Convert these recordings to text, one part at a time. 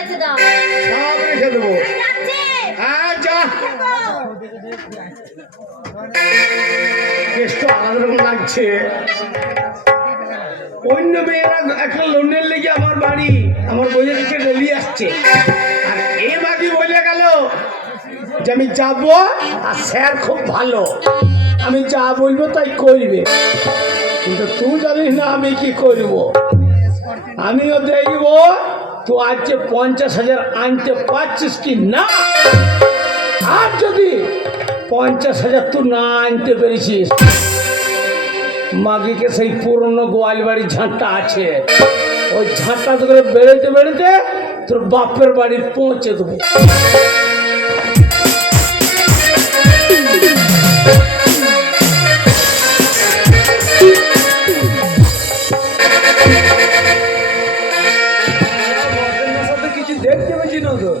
সব রেখে দেবো। হ্যাঁ যা, কেষ্ট আলাদা রকম লাগছে। অন্য মেয়েরা একটা লোনের লেগে আমার বাড়ি আমার বইয়ের দিকে রেলি আসছে, আর এ বাকি বলে গেল যে আমি যাব, আর স্যার খুব ভালো, আমি যা বলবো তাই করবে। কিন্তু তুই জানিস না আমি কি করব। আমিও দেখব তুই আজকে 50,000 আনতে পারছিস কি না। আর যদি 50,000 তুই না আনতে পেরেছিস, মাগিকে সেই পুরনো গোয়াল বাড়ির ঝাঁটটা আছে, ওই ঝাঁটটা করে বেড়েতে বেড়েতে তোর বাপের বাড়ি পৌঁছে দেবো। কিছু দেখতে পেয়েছি না তো।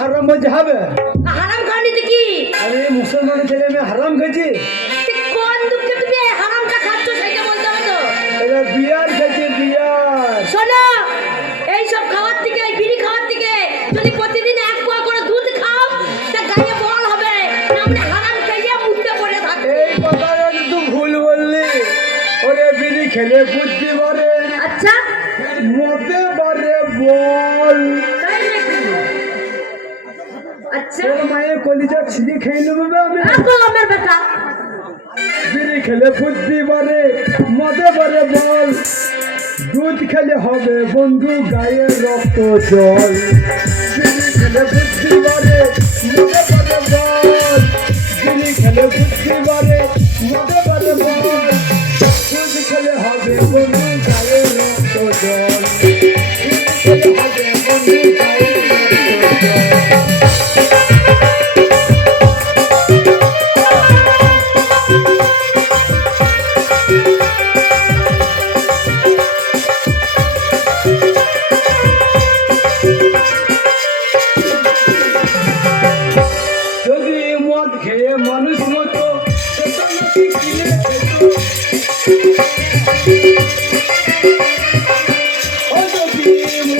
হারাম বলছে হবে, হারাম খাওয়ানি তো কি? আরে মুসলমানের ছেলে মেয়ে হারাম খেয়েছে। কোন দুঃখে তুমি এই হারামটা খাচ্ছ সেটা বলতে হবে তো। এটা বিয়ার খেয়েছে, বিয়ার। শোনো, এইসব খাওয়ার থেকে, এই বিড়ি খাওয়ার থেকে যদি প্রতিদিন 1 পোয়া করে দুধ খাও, তা গায়ে বল হবে, না মানে হারাম খেয়ে মুখে পড়ে থাকবে। এই কথাটা তুই ভুল বললি। ওরে বিড়ি খেলে বুদ্ধি বাড়ে, আচ্ছা মতে বাড়ে বল। তাই নাকি? আচ্ছা তোর মায়ের কলিজা ছিঁড়ে খেয়ে নেবো আমি। আমার বেটা বিড়ি খেলে বুদ্ধি বাড়ে, মতে বাড়ে বল। দুধ খেলে হবে বন্ধু গায়ে রক্ত জল। বিড়ি খেলে বুদ্ধি বাড়ে, মতে বাড়ে বল। বিড়ি খেলে বুদ্ধি বাড়ে, মতে বাড়ে বল। দুধ খেলে হবে বন্ধু গায়ে রক্ত জল। দুধ খেলে হবে বন্ধু গায়ে রক্ত জল। যদি মদ খেয়ে মানুষ মতো সেটা নাকি কিনে খেত। ও যদি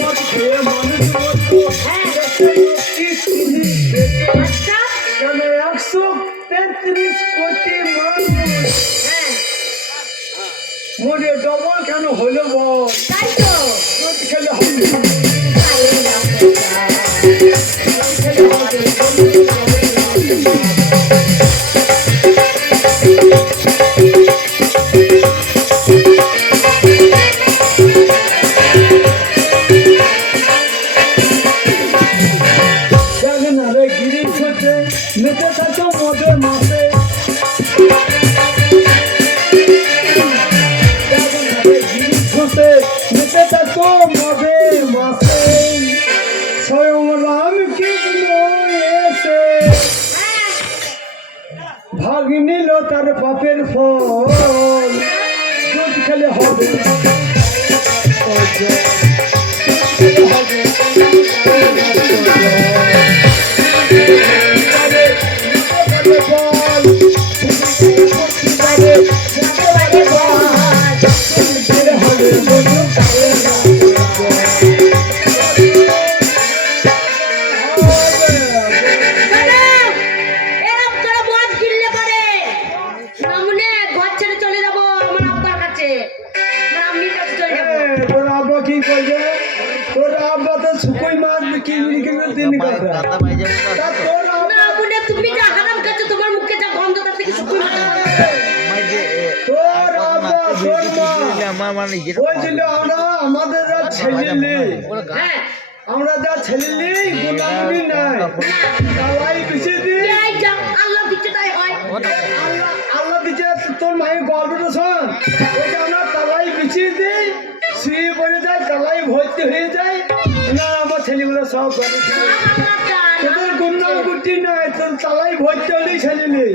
মদ খেয়ে মানুষ মতো সেটা নাকি কিনে খেত। আচ্ছা কেন 133 কোটি মানুষ মনে ডবল কেন হলো বল। তাই তো দুধ খেলে হবে, গিরি ছোটে মেতে থাকো মদের মাসে। গিরি ছোটে মেতে থাকো মদের মাসে। স্বয়ং রাম কৃষ্ণ এসে ভাগ নিল তার পাপের ফল। দুধ খেলে হবে, তোর আব্বা তো শুকুই মাছ কিনে কিনে দিন তুমি যা হারাম খাচ্ছ, তোমার মুখে যা গন্ধ, তার থেকে শুকুই মাছ। তোর আব্বা তোর মা বলছিল আমরা আমাদের যা ছেলে নেই, হ্যাঁ আমরা যা ছেলে নেই গুণাগুণি নাই, তাই পিছিয়ে দিই। আল্লাহ দিচ্ছে তাই হয়। আল্লাহ দিচ্ছে, তোর মায়ের গল্পটা শোন। ওকে আমরা তালাই পিছিয়ে দিই, শুয়ে পড়ে যায়, তালাই ভর্তি হয়ে যায়। না আমার ছেলেগুলো সব তোদের গুন্ডার গুটি নাই, তোর তালাই ভর্তি হলেই ছেলে নেই।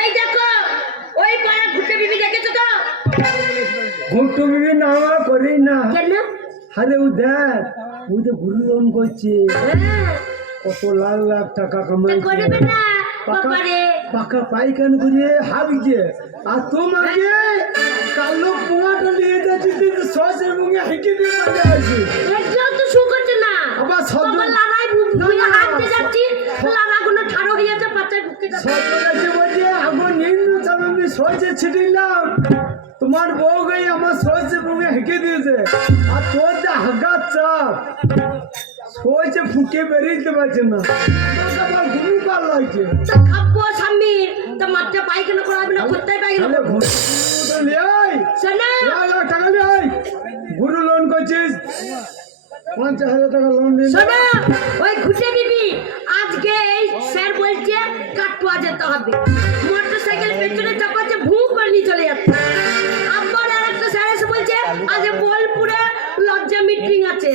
এই দেখো ওই পাড়া ঘুরতে বিবি দেখেছো তো? ঘুরতে বিবি না করি না। কেন? আরে ও দেখ, ও তো গুরু লোন করছে। কত লাখ লাখ টাকা তা কামাই করবে না বাবারে। পাকা পাইখান করে হাবিছে আর তোমাকে কালো পোয়াটা নিয়ে যাচ্ছি কিন্তু সসের মুখে হেঁকে দিয়ে মাঝে আছে এটাও তো শু করছে না। আবার সব বাবা লাড়াই ভুলে হাঁটতে যাচ্ছি, লাড়াগুলো ঠাড়ো হয়ে যাচ্ছে, বাচ্চায় ঢুকে যাচ্ছে। সব বলেছে বলছে আগুন নিম্ন চালানি সসে ছিটিলাম তোমার বউ গই আমার সসের মুখে হেঁকে দিয়েছে আর তোর যে হাগা চাপ সসে ফুকে বেরিয়ে দিতে পারছে না আমার ঘুমু কার লাগছে তা খাবো স্বামী, তা মাঠে পায়খানা করাবি না, কোথায় পায়খানা তাহলে করবো? শোনো, টাকা নিয়ে গুরু লোন করছিস 50,000 টাকা লোন নিয়ে শোনো, ওই ঘুটে দিবি। আজকে এই স্যার বলছে কাটুয়া যেতে হবে, মোটর সাইকেল পেছনে চাপাচ্ছে, ভূ করে নিয়ে চলে যাচ্ছে। আবার আর একটা স্যার এসে বলছে আজ বোলপুরে লজ্জা মিটিং আছে,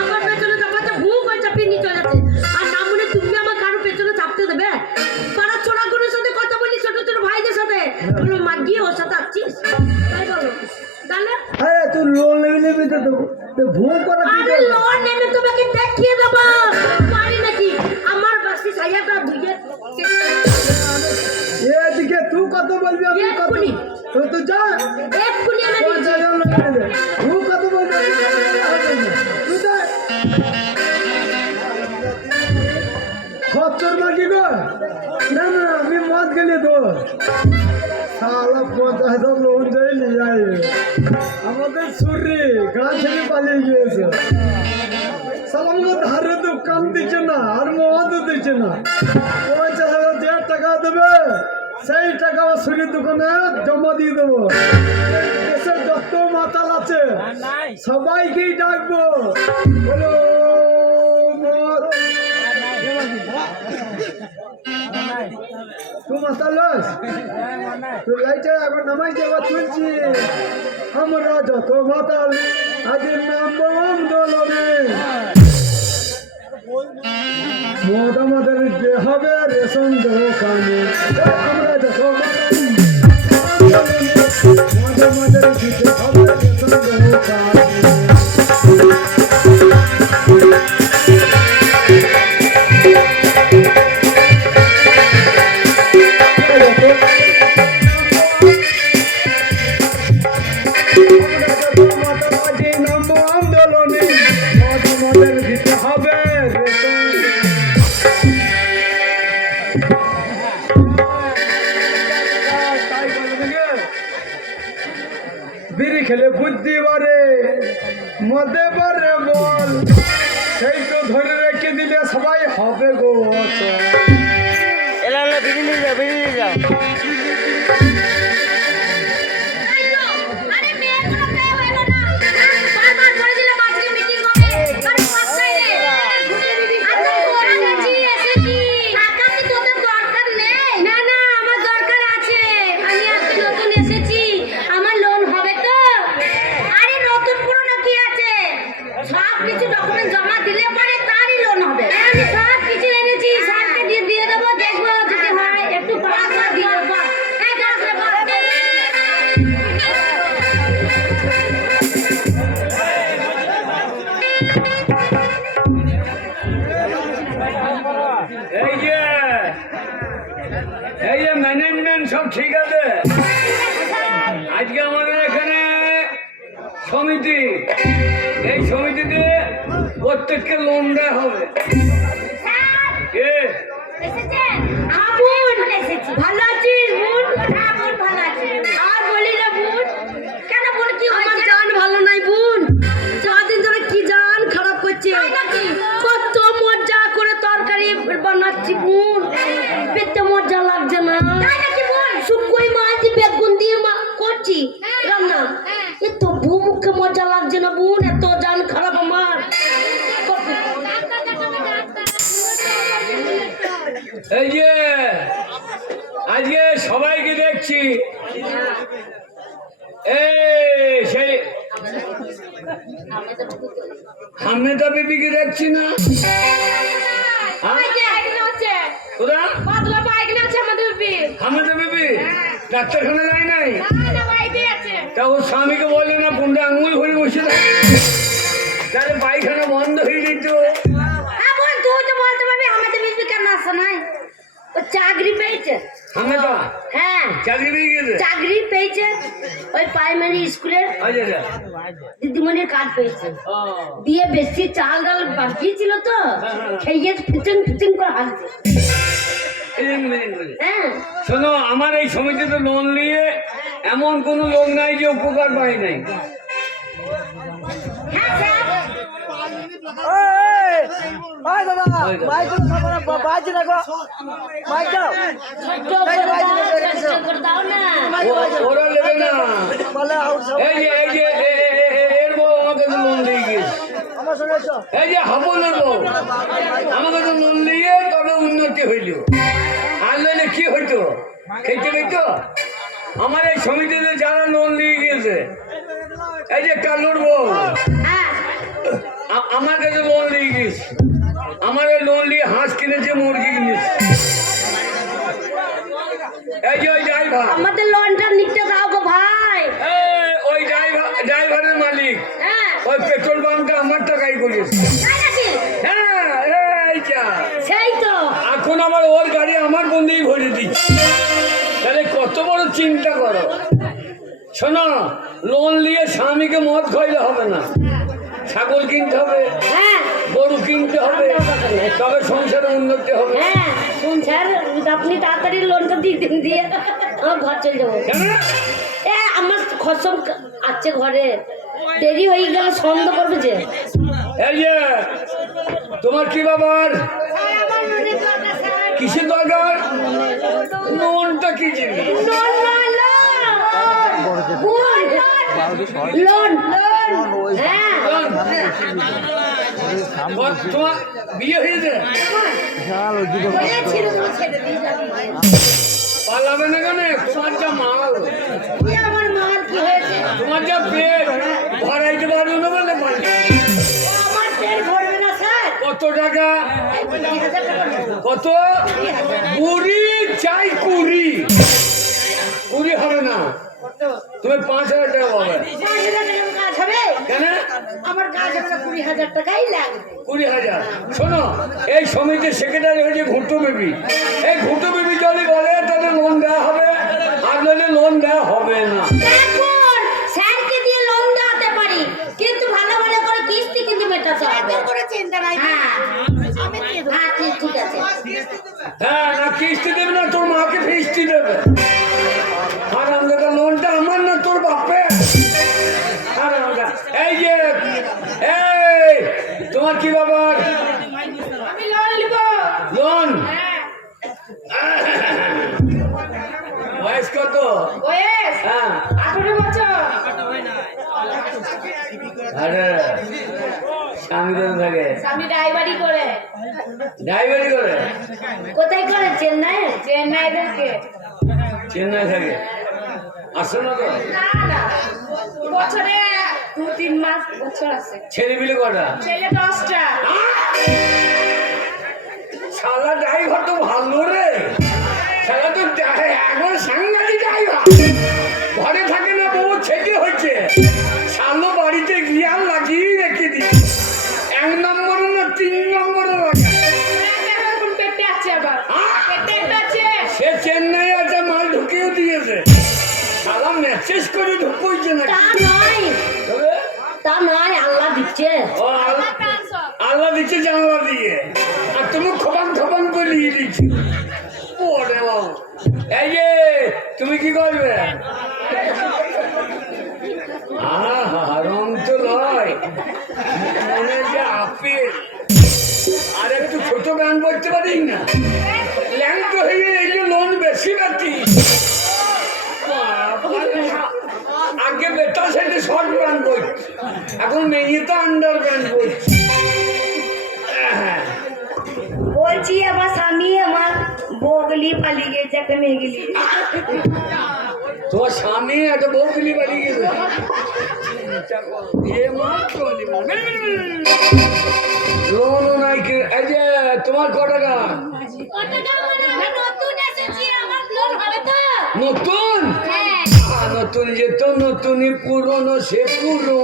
আমার পেছনে চাপাচ্ছে, ভূ করে চাপিয়ে নিয়ে চলে যাচ্ছে। আর না মনে তুমি আমার কারো পেছনে চাপতে দেবে? পাড়ার ছোড়াগুলোর সাথে কথা বলি, ছোট ছোট ভাইদের সাথে, বলো মা গিয়ে ওর সাথে আসছিস, তাই বলো তাহলে। হ্যাঁ তুই লোন নিবি তো ভুল করে আরে লোন এনে তোমাকে দেখিয়ে দেবো পারি নাকি, আমার বাসি সাইয়াটা ধুইয়ে এদিকে তুই কত বলবি আমি কত এক্ষুনি। তুই যা এক্ষুনি এনে দিচ্ছি। 50,000 লোন নিবি তুই কত বলবি তুই যা খরচর বাকি গো না না আমি মদ গেলে তো সালা 50,000 লোন যাই নিয়ে যায় আমাদের সুরি গাঁ ছেড়ে পালিয়ে গিয়েছে সালামকে ধারে দোকান দিচ্ছে না আর মদও দিচ্ছে না 50,000 যে টাকা দেবে সেই টাকা আমার সুরির দোকানে জমা দিয়ে দেবো দেশের যত মাতাল আছে সবাইকেই ডাকবো বলো মদ তুই মাতাল তুই লাইটে এখন নামাই যাবার তুলছি আমরা যত মাতাল আজের নাম আন্দোলনে মদ আমাদের দিতে হবে রেশন দোকানে আমরা যত মদ আমাদের দিতে হবে রেশন দোকানে আন্দোলনে মদ আমাদের দিতে হবে বিড়ি খেলে বুদ্ধি বাড়ে মদে বাড়ে বল সেই তো ধরে রেখে দিলে সবাই হবে গো এলা বিড়ি নিয়ে যাও বিড়ি নিয়ে যাও আরে মেয়েগুলো পেয়ে হলো না, বারবার করে দিলে বাজে মিটিং হবে, আরে পাঁচটায় রে ঘুরে দিবি। আচ্ছা এসেছি এসেছি, টাকা কি তোদের দরকার নেই? না না আমার দরকার আছে, আমি আজকে নতুন এসেছি, আমার লোন হবে তো? আরে নতুন পুরনো কি আছে, সব কিছু ডকুমেন্ট জমা দিলে পরে তারই লোন হবে। আমি সব কিছু এনেছি, স্যারকে দিয়ে দেবো, দেখবো যদি হয় একটু পড়াশোনা দিয়ে দেবো। এই গাছ রে বাস। এই যে ম্যানেজমেন্ট সব ঠিক আছে আজকে আমাদের এখানে সমিতি এই সমিতিতে প্রত্যেককে লোন দেওয়া হবে কে ভালো আছিস বোন? হ্যাঁ বোন ভালো আছি। আর বলি না বোন, কেন বোন কি হয়েছে? জান ভালো নাই বোন, কদিন ধরে কি জান খারাপ করছে, কত মজা করে তরকারি বানাচ্ছি বোন, পেটে মজা লাগছে না। তাই নাকি বোন? শুকোই মাছ বেগুন দিয়ে করছি রান্না, এ তো মুখে মজা লাগছে না বোন, এত জান খারাপ আমার। এই যে আজকে সবাইকে দেখছি এই সেই হামেদা বিবিকে দেখছি না কোথা হামেদা বিবি ডাক্তারখানা যায় নাই তা ওর স্বামীকে বলে না কোনটা আঙুল ভরে বসে থাকে তাহলে পায়খানা বন্ধ হয়ে যেত। তুই তো বলতে পারবি আমি তো হ্যাঁ চাকরি পেয়ে গেছে। চাকরি পেয়েছে ওই প্রাইমারি স্কুলের আচ্ছা আচ্ছা। দিদিমণির কাজ পেয়েছে দিয়ে বেশি চাল ডাল বাকি ছিল তো খেয়ে ফিটিং ফিটিং করে হাসছে হ্যাঁ শোনো, আমার এই সমিতিতে লোন নিয়ে এমন কোনো লোক নাই যে উপকার পায় নাই। হ্যাঁ স্যার কষ্ট করে দাও না ওরা নেবে না। এর বউ আমাকে তো লোন দিয়ে গিয়েছে। এই যে হাবনের বউ আমাকে তো লোন দিয়ে তবে উন্নতি হইল, আর নইলে কি হইতো? খেতে পেতো? আমার এই সমিতিতে যারা লোন দিয়ে গিয়েছে, এই যে কালুর বউ হ্যাঁ আমার কাছে লোন দিয়ে গিয়েছে। আমার ওই লোন নিয়ে হাঁস কিনেছে, মুরগি কিনেছে। এই যে ওই ড্রাইভার, আমাদের লোনটা নিতে দাও গো ভাই ওই ড্রাইভারের মালিক হ্যাঁ ওই পেট্রোল পাম্পটা আমার টাকাই করেছে। তাই নাকি? হ্যাঁ এইটা সেই তো এখন আমার ওর গাড়ি আমার বন্ধেই ভরে দিচ্ছে। তাহলে কত বড় চিন্তা করো। শোনো, লোন নিয়ে স্বামীকে মদ খাইলে হবে না, ছাগল কিনতে হবে, হ্যাঁ গরু কিনতে হবে, তবে সংসারে উন্নতি হবে। হ্যাঁ শুন স্যার আপনি তাড়াতাড়ি লোনটা দিয়ে আমার ঘর চলে যাবো কেন? আমার খসম আছে ঘরে দেরি হয়ে গেল সন্দেহ করবে যে এই যে তোমার কি ব্যাপার? কিসের দরকার? লোনটা কি জিনিস? লোন হ্যাঁ তোমার বিয়ে হয়েছে? পালাবে না কেন? তোমার যা মাল, আমার মার কি হয়েছে তোমার যা পেট ভরাইতে পারবে না বলে পারবে। আমার পেট ভরবে না স্যার কত টাকা? 20,000 টাকা কত? 20 চাই 20 হবে না, তুমি 5,000 টাকা পাবে। 5,000 টাকা কাজ হবে কেন? আমার কাজ হবে না 20,000 টাকাই লাগবে 20,000। শোনো, এই সমিতির সেক্রেটারি হয়েছে ঘুঁটো বেবি। এই ঘুঁটো বেবি যদি বলে তাহলে লোন দেওয়া হবে, আর নইলে লোন দেওয়া হবে না। দেখুন স্যারকে দিয়ে লোন দেওয়াতে পারি কিন্তু ভালো ভালো করে কিস্তি কিন্তু মেটাতে হবে করে চিন্তা নাই হ্যাঁ আমি দিয়ে দেব হ্যাঁ ঠিক আছে হ্যাঁ, না কিস্তি দেবে না, তোর মাকে ফিস্তি দেবে। আর আমাদের লোনটা আমার না তোর বাপে। এই যে এই তোমার কি ব্যাপার? আমি লোন নিব লোন বয়স কত? বয়স হ্যাঁ 18 বছর আরে স্বামী কোথায় থাকে? স্বামী ড্রাইভারি করে ড্রাইভারি করে? কোথায় করে চেন্নাই থেকে চেন্নাই থাকে। আসো না তো? না না বছরে 2-3 মাস বছর আছে ছেলে মিলে কটা? ছেলে 10টা শালা ড্রাইভার তো ভালো রে, শালা তো এখন সাংঘাতিক ড্রাইভার। ঘরে থাকে না, বউ ছেলে হয়েছে, শালো বাড়িতে গিয়ে আর লাগিয়ে রেখে দিই। 1 নম্বরে না 3 নম্বরে লাগে। এখন পেটে আছে আবার পেটে আছে সে চেন্নাই আছে, মাল ঢুকিয়ে দিয়েছে। শালা মেসেজ করে ঢুকছে না। তা নয় আল্লাহ দিচ্ছে আল্লাহ দিচ্ছে জানলা দিয়ে, আর তুমি খোপান খোপান করে নিয়ে দিচ্ছি। ওরে বাবু, এই যে তুমি কি করবে? রং তো নয়, মনে যে আপেল। আর একটু ছোট ব্যান করতে পারি না, ল্যাংট হয়ে এই যে লোন বেশি বাকি। আগে বেটা সেটা শর্ট ব্যান্ড করছে, এখন মেয়ে তো আন্ডার ব্যান্ড করছে। বলছি আমার স্বামী আমার বগলি পালিয়ে গেছে একটা মেয়ে গেলি তোমার স্বামী একটা বউ গেলি পালিয়ে গেছে? লোন নাই কি? এই যে তোমার ক টাকা? নতুন নতুন যেত নতুনই পুরনো সে পুরনো।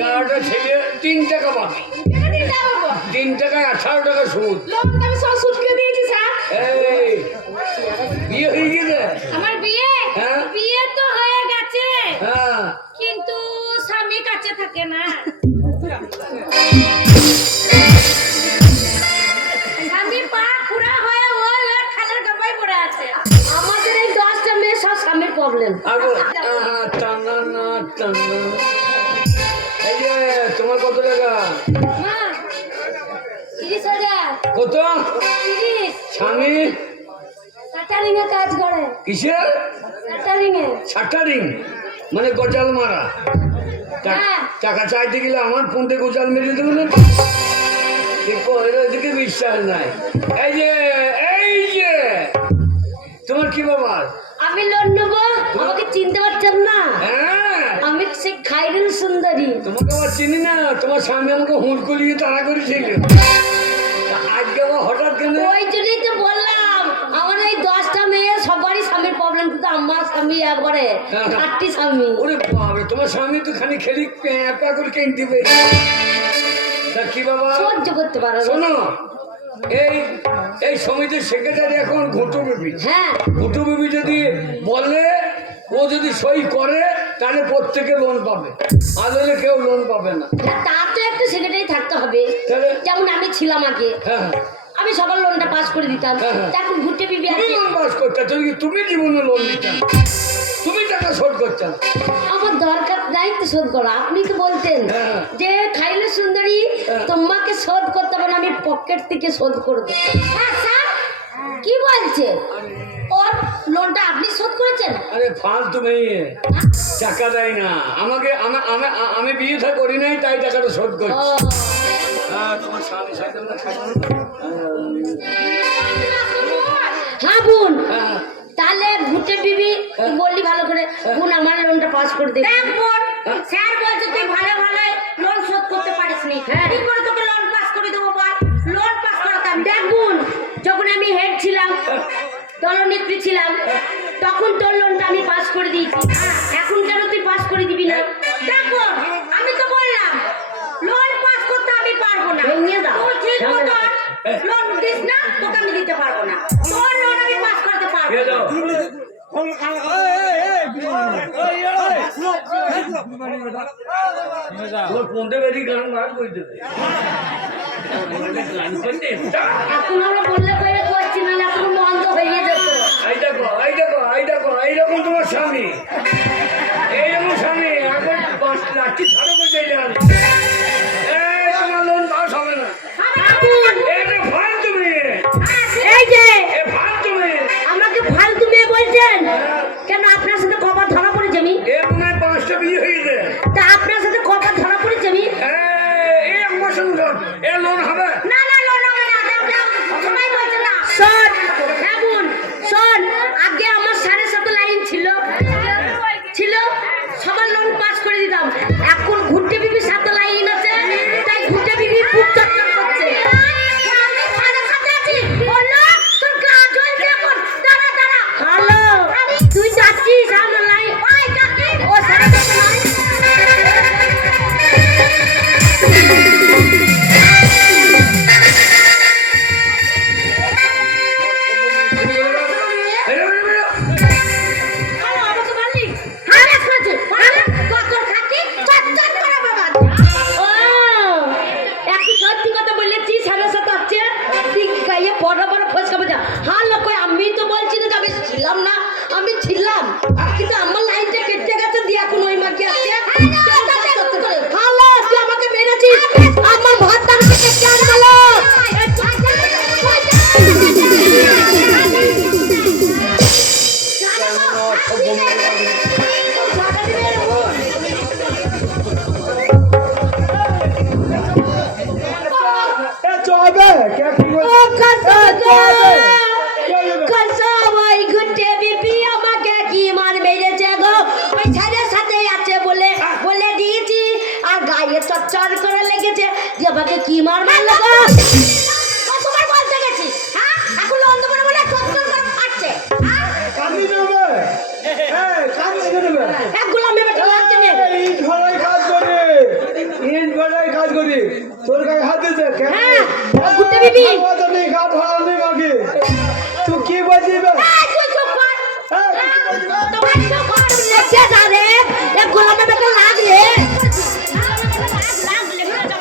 11টা ছেলে 3 টাকা পাবে। 3 টাকায় 18 টাকা সুদ। লোনটা আমি সব সুদ করে দিয়েছি স্যার। এই বিয়ে হয়ে গেছে? আমার বিয়ে হ্যাঁ। বিয়ে তো হয়ে গেছে, হ্যাঁ। কিন্তু স্বামী কাছে থাকে না। স্বামী পা খুড়া হয়ে ওই ওর খালার গাবায় পড়ে আছে। আমাদের এই 10টা মেয়ে সব স্বামীর প্রবলেম। আর টানা না টানা। এই যে তোমার কত টাকা? মা 30,000। কত? 30। স্বামী ক্যাটারিং এ কাজ করে। কিসের? ক্যাটারিং এ। শাটারিং মানে গজাল মারা। হ্যাঁ। টাকা চাইতে গেলে আমার ফোনতে গোজাল মেরে দেবো না। এদিকে বিশ্বাস নাই। এই যে তোমার কি ব্যাপার? আমি লোন নেবো, আমাকে চিনতে পারছেন না? হ্যাঁ, আমি সে খাইরুল সুন্দরী। তোমাকে আবার চিনি না। তোমার স্বামী আমাকে হুঁট করিয়ে তাড়া করেছিল। আজকে আবার হঠাৎ কেন? ওই জন্যই তো বললাম, আমার এই 10টা মেয়ে সবারই স্বামীর প্রবলেম, কিন্তু আমার স্বামী একবারে 8টি স্বামী। ওরে বাবা, তোমার স্বামী তো খানি খেলি একা করে কেন দিবে। তা কি বাবা সহ্য করতে পারো না। শোনো, এই সমিতির সেক্রেটারি এখন ঘুটু বিবি। হ্যাঁ, ঘুটু বিবি যদি বলে, ও যদি সই করে, তাহলে প্রত্যেকে লোন পাবে, আর হলে কেউ লোন পাবে না। তার তো একটু সেক্রেটারি থাকতে হবে। তাহলে? যেমন আমি ছিলাম আগে, হ্যাঁ, আমি সবার লোনটা পাস করে দিতাম। হ্যাঁ, হ্যাঁ। এখন ঘুরতে বিবি তুমি আছে, লোন পাস করতে, তুমি জীবনে লোন দিতে না। তুমি টাকা শোধ করতে না। আমার দরকার নাই তো শোধ করা। আপনি তো বলতেন হ্যাঁ। যে খাইলে সুন্দরী তোমাকে শোধ করতে হবে না, আমি পকেট থেকে শোধ করে দেবো। হ্যাঁ স্যার, কি বলছে? ওর লোনটা আপনি শোধ করেছেন? আরে ফালতু মেয়ে, টাকা দেয় না আমাকে। আমি বিয়ে থা করি নাই, তাই টাকাটা শোধ ও, করছি। তোমার স্বামী সাইকেল না খাইবে না? হ্যাঁ বোন, হ্যাঁ। তাহলে ভুটে বিবি তুই বললি ভালো করে, বোন আমার লোনটা পাস করে দে। দেখ বোন, স্যার বলছে তুই ভালো ভালো লোন শোধ করতে পারিস নি, কি করে তোকে লোন পাস করে দেবো বল? Loan pass করাতাম। দেখ বোন, যখন আমি হেড ছিলাম, দলনেত্রী ছিলাম, তখন তোর লোনটা আমি পাস করে দিয়েছি। এখন কেন তুই পাস করে দিবি না? দেখো, আমি তো বললাম লোন পাস করতে আমি পারবো না। তুই ঠিক মতো লোন দিস না, তোকে আমি দিতে পারবো না। তোর লোন আমি পাস করতে পারবো কে না। দাও? তোমার ফোনতে বেরিয়ে গান বার করে দেবে। গান করতে এখন আমরা বললে কইরে করছি না, এখন বন্ধ হয়ে যেত। এইরকম তোমার স্বামী, এইরকম স্বামী এখন লাঠি ছাড়ো করতে যান। তোমার লোন পাস হবে না। এটা ফালতু মেয়ে, এই যে এ ফালতু মেয়ে। আমাকে ফালতু মেয়ে বলছেন কেন? আপনার সাথে কবার ধরা পড়েছে আমি? এ মনে হয় 5টা বিয়ে হয়েছে। তা আপনার সাথে কবার ধরা পড়েছে আমি? এই এক মাসের লোন, এ লোন হবে না না, লোন হবে না। সবাই বলছে না। শোন, হ্যাঁ বোন, শোন, আগে আমার 7.5 লাইন ছিল, সবার লোন পাস করে দিতাম। এখন ঘুরতে বিবি 7 লাইন আছে, তাই ঘুরতে বিবি খুব চটচট করছে। আমি 7.5 আছি, বললো তোর গা জ্বলছে এখন। দাঁড়া দাঁড়া, হ্যালো, তুই যাচ্ছিস আমার লাইন? ওই কাকি, ও 7.5 লাইন। আমাকে মারলি? হারাস করেছে। তোর খাকি চটচট করে বাবা। ও, একটু সত্যি কথা বলেছি, সারা সাথে হচ্ছে তুই গায়ে বড় বড় ফসকা বাজা। হ্যাঁ লোক, আমি তো বলছি না যে আমি ছিলাম না, আমি ছিলাম, কিন্তু আমার লাইনটা কেটে গেছে দিয়ে এখন ওই মাকে আসছে। হ্যালো, তুই আমাকে মেরেছিস, আমার ভাত দাম কেটে আনলো। চবে কে কি ও কসবাই ঘুরতে বিবি আমাকে কি মার মেরেছে গো। ওই ছেলের সাথে আছে বলে বলে দিয়েছি, আর গায়ে চচ্চর করে লেগেছে যে আমাকে কি মার মারলো গো। তোমার বলতে গেছি, হ্যাঁ, এখন অন্ধ করে বলে চচ্চর করে ফাটছে। কামি দেবে কামি দেবে এক গোলামে বেটা লাগছে না। ইট ভাড়ায় কাজ করে, ইট ভাড়ায় কাজ করি তোর গায়ে হাত দিয়েছে কেন হ্যাঁ, গুড্ডে বিবি। আওয়াজ নেই গা ঢাল নেই বাকি তুই কি বাজিবে এই, তুই চুপ কর। হ্যাঁ, তুই কি বাজিবে? তোমার চুপ কর। লেগে যা রে। এ গোলামে বেটা লাগ রে। লাগ লেগে যা।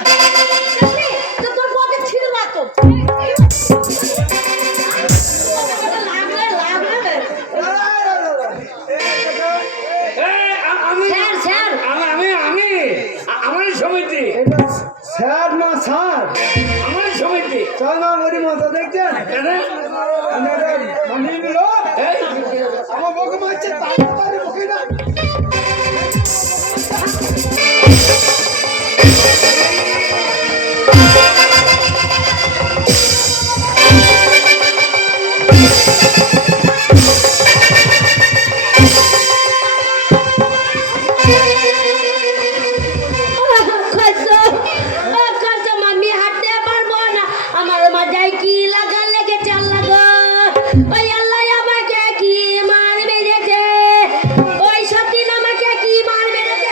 তো তোর বউকে ছিঁড়ে দাও তো। লাগ রে। Sir, sir. আমার সমিতি এটা স্যার না স্যার আমার সমিতি চল না বড়ি মজা দেখছেন মানিয়ে নিল আমার বউকে মারছে তাড়াতাড়ি বকি না কইছো মামি হাঁটতে পারবো না আমার মাথায় কি লাগা লেগেছে আল্লাহ গো ওই আল্লাহ আমাকে কি মার মেরেছে ওই সতীন আমাকে কি মার মেরেছে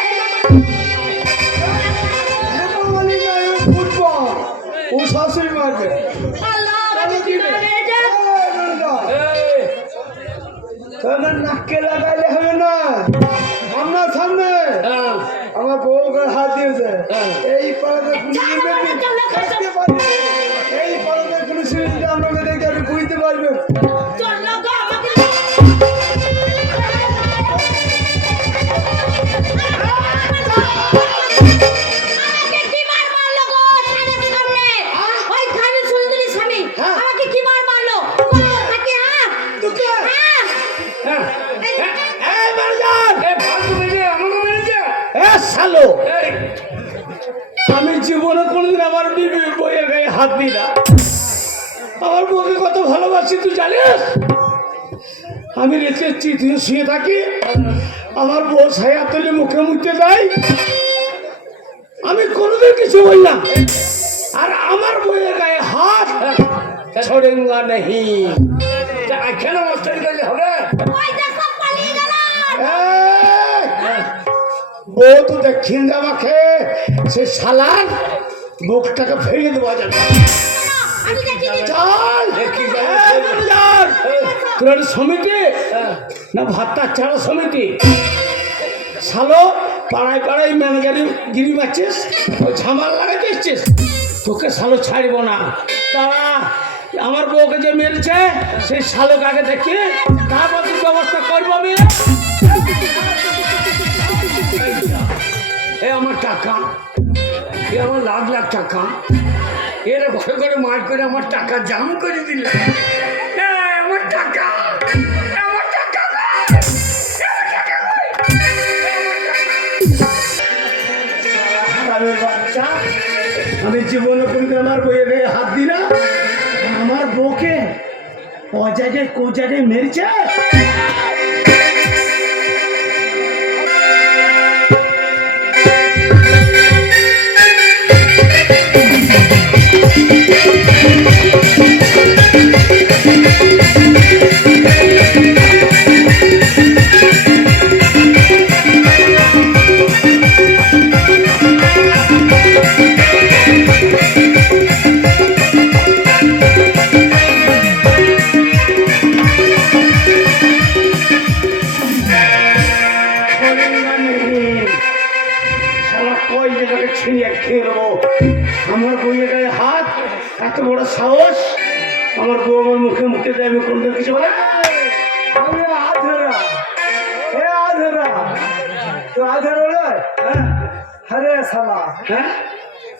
ফুটবল ও শাশুড়ি মারবে আল্লাহ আমাকে কি মার মেরেছে তোদের নাককে লাগাইলে হবে না আমার সামনে আমার বউকে হাত দিয়েছে এই পাড়াতে এই পাড়াতে কোনো সুবিধা আপনাকে দেখে আপনি বুঝতে পারবেন চলো গো আমাকে আমাকে কি মার মারলো গো থানার সামনে ওই থানার সুন্দরী স্বামী আমাকে কি মার মারলো বলো তাকে হ্যাঁ তোকে হ্যাঁ এই বারজান এই ফালতু মেরে আমাকে মেরেছে শালো আমি জীবনে কোনোদিন আমার বিবি বইয়ের গায়ে হাত দিই না আমার বউকে কত ভালোবাসি তুই জানিস আমি রেখে তুই শুয়ে থাকি আমার বউ ছায়া তুলে মুখে মুখতে দেয় আমি কোনোদিন কিছু বললাম আর আমার বইয়ের গায়ে হাত ছড়েঙ্গা নেই কেন মাস্টারি করলে হবে ওই দেখো পালিয়ে গেল বউ তো দেখিন আমাকে সে শালার মুখটাকে ফেলে দেওয়া যাবে আমি দেখি চল তোর সমিতি না ভাতটা ছাড়া সমিতি শালো পাড়ায় পাড়ায় ম্যানেজারি গিরি মারছিস ওই ঝামাল লাগাতে এসছিস তোকে শালো ছাড়বো না তারা আমার বউকে যে মেরেছে সেই শালোক আগে দেখি তারপর তুই ব্যবস্থা করবো আমি এ আমার টাকা এ আমার লাখ লাখ টাকা এরা ভয় করে মার করে আমার টাকা জাম করে দিল আমার টাকা আমার টাকা বাচ্চা আমি জীবনে কোনদিন আমার বইয়ের গায়ে হাত দিই না আমার বউকে অজায়গায় কোজায়গায় মেরেছে আমার বইয়ের গায়ে হাত এত বড় সাহস আমার বউ আমার মুখে মুখে দেয় আমি কোনদিন কিছু বলে আমি আধরা এ আধরা তো আধরা আরে শালা হ্যাঁ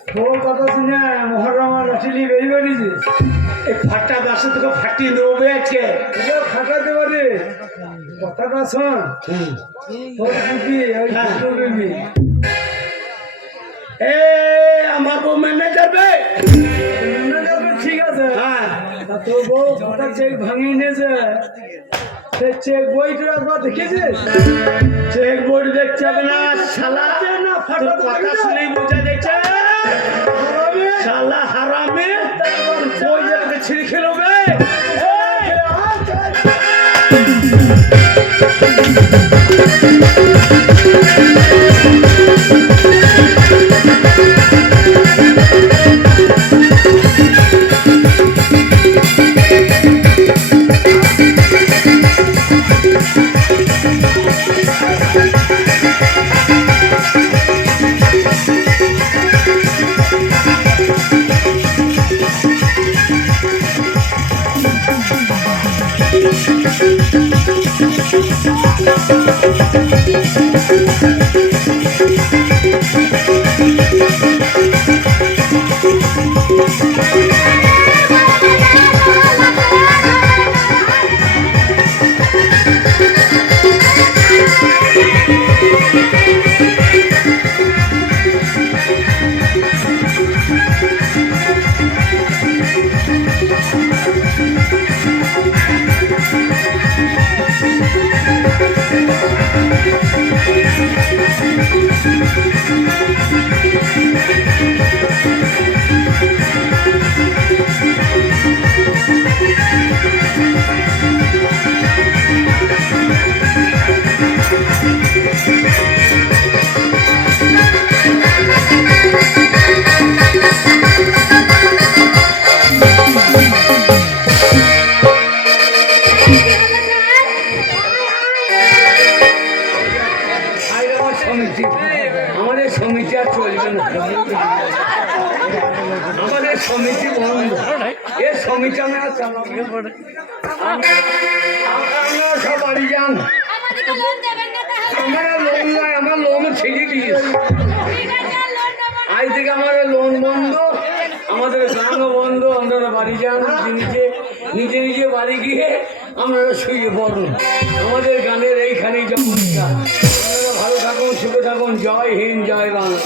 তোর কথা শুনে মহরমা লাঠিলি বেরিয়ে বেরিয়েছিস এই ফাটা বাসে তোকে ফাটিয়ে দেবো বে আজকে এটা ফাটাতে পারে কথাটা শোন তোর বুদ্ধি ওই দুটো বেবি এ আমার বউ মেনে যাবে ঠিক আছে হ্যাঁ তা তোর বউ কটা চেক ভাঙিয়ে নিয়েছে সে চেক বইটা একবার দেখেছিস চেক বই দেখতে হবে না শালা না তোর ফাটা কথা শুনেই বোঝা যাচ্ছে শালা হারামে বই যাকে ছিঁড়ে খেলবে ফাটা আর আমার সমিতি আমাদের সমিতি আর চলবে না আমাদের সমিতি বন্ধ এ সমিতি আমি আর চালাবো না। আপনারা সব বাড়ি যান আমাদেরকে লোন দেবেন না তাহলে আমার আর লোন নাই আমার লোন ছেড়ে দিয়েছে ঠিক আছে আর লোন নেব না। আজ থেকে আমাদের লোন বন্ধ আমাদের গানও বন্ধ আপনারা বাড়ি যান নিজে নিজে নিজে বাড়ি গিয়ে আপনারা শুয়ে পড়ুন আমাদের গানের এইখানেই জমা আপনারা ভালো থাকুন সুখে থাকুন জয় হিন্দ জয় বাংলা।